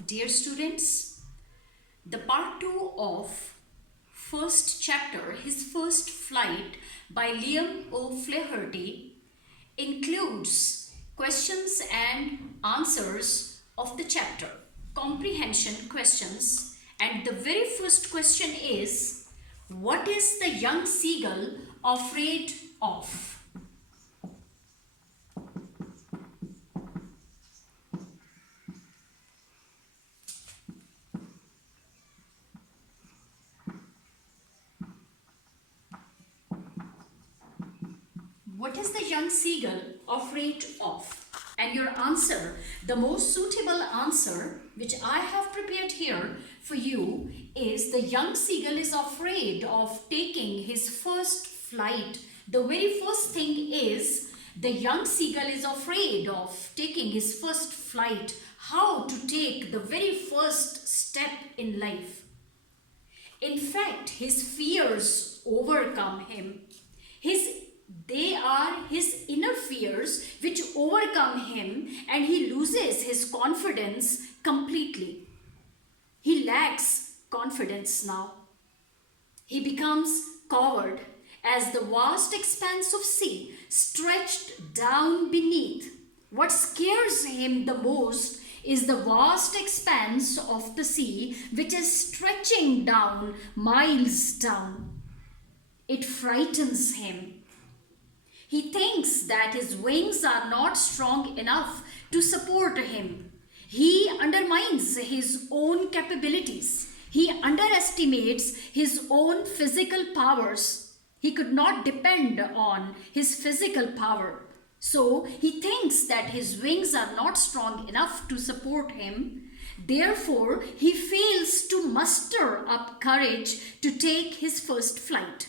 Dear students, the part 2 of first chapter, his first flight by Liam O'Flaherty includes questions and answers of the chapter, comprehension questions, and the very first question is, what is the young seagull afraid of? What is the young seagull afraid of? And your answer, the most suitable answer which I have prepared here for you is the young seagull is afraid of taking his first flight. The very first thing is the young seagull is afraid of taking his first flight. How to take the very first step in life. In fact, his fears overcome him. They are his inner fears which overcome him, and he loses his confidence completely. He lacks confidence now. He becomes coward as the vast expanse of sea stretched down beneath. What scares him the most is the vast expanse of the sea which is stretching down, miles down. It frightens him. He thinks that his wings are not strong enough to support him. He undermines his own capabilities. He underestimates his own physical powers. He could not depend on his physical power. So he thinks that his wings are not strong enough to support him. Therefore, he fails to muster up courage to take his first flight.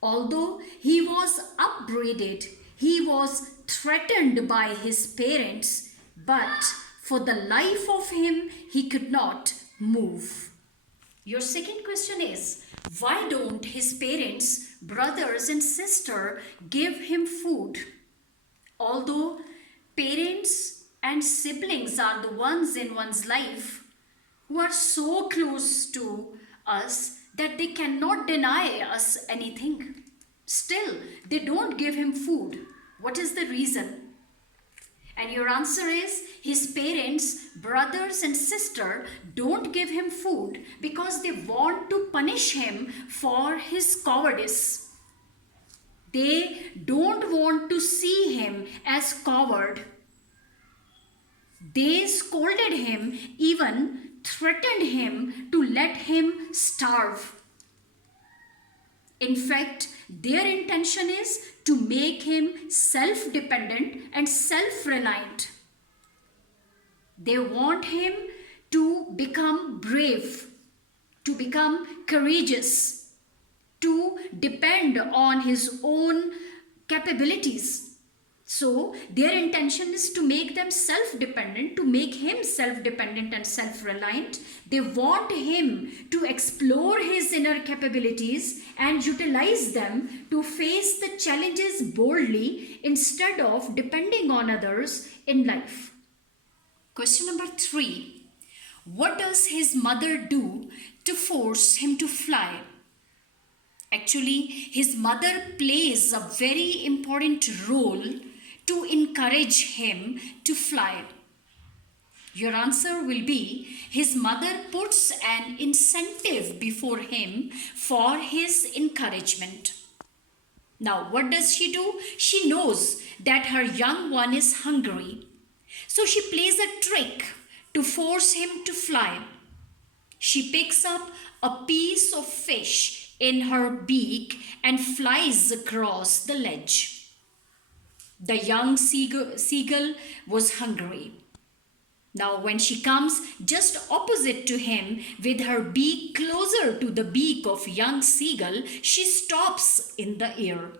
Although he was upbraided, he was threatened by his parents, but for the life of him, he could not move. Your second question is, why don't his parents, brothers and sister give him food? Although parents and siblings are the ones in one's life who are so close to us that they cannot deny us anything. Still, they don't give him food. What is the reason? And your answer is his parents, brothers and sister don't give him food because they want to punish him for his cowardice. They don't want to see him as coward. They scolded him, even threatened him to let him starve. In fact, their intention is to make him self-dependent and self-reliant. They want him to become brave, to become courageous, to depend on his own capabilities. So their intention is to make them self-dependent, to make him self-dependent and self-reliant. They want him to explore his inner capabilities and utilize them to face the challenges boldly instead of depending on others in life. Question number 3. What does his mother do to force him to fly? Actually, his mother plays a very important role to encourage him to fly. Your answer will be his mother puts an incentive before him for his encouragement. Now, what does she do? She knows that her young one is hungry. So she plays a trick to force him to fly. She picks up a piece of fish in her beak and flies across the ledge. The young seagull was hungry. Now, when she comes just opposite to him with her beak closer to the beak of young seagull, she stops in the air.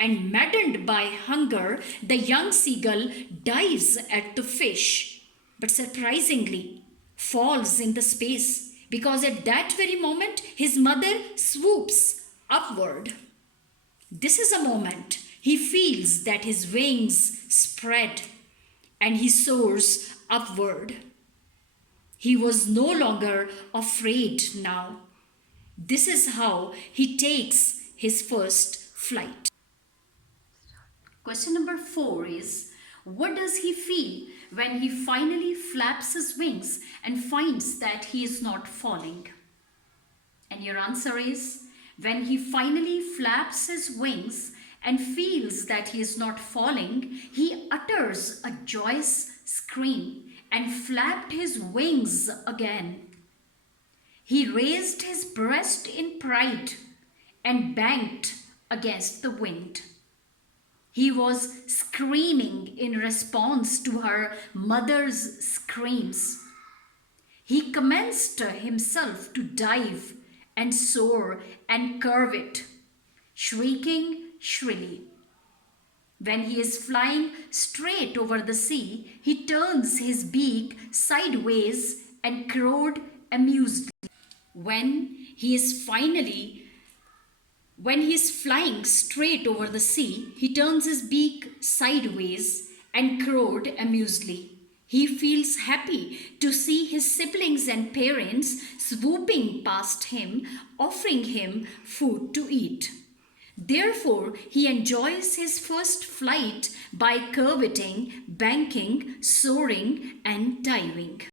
And maddened by hunger, the young seagull dives at the fish, but surprisingly falls in the space because at that very moment his mother swoops upward. This is a moment he feels that his wings spread and he soars upward. He was no longer afraid now. This is how he takes his first flight. Question number 4 is, what does he feel when he finally flaps his wings and finds that he is not falling? And your answer is, when he finally flaps his wings and feels that he is not falling, he utters a joyous scream and flapped his wings again. He raised his breast in pride and banged against the wind. He was screaming in response to her mother's screams. He commenced himself to dive and soar and curvet, shrieking shrilly. When he is flying straight over the sea, he turns his beak sideways and crowed amusedly. When he is flying straight over the sea, he turns his beak sideways and crowed amusedly. He feels happy to see his siblings and parents swooping past him, offering him food to eat. Therefore, he enjoys his first flight by curveting, banking, soaring, and diving.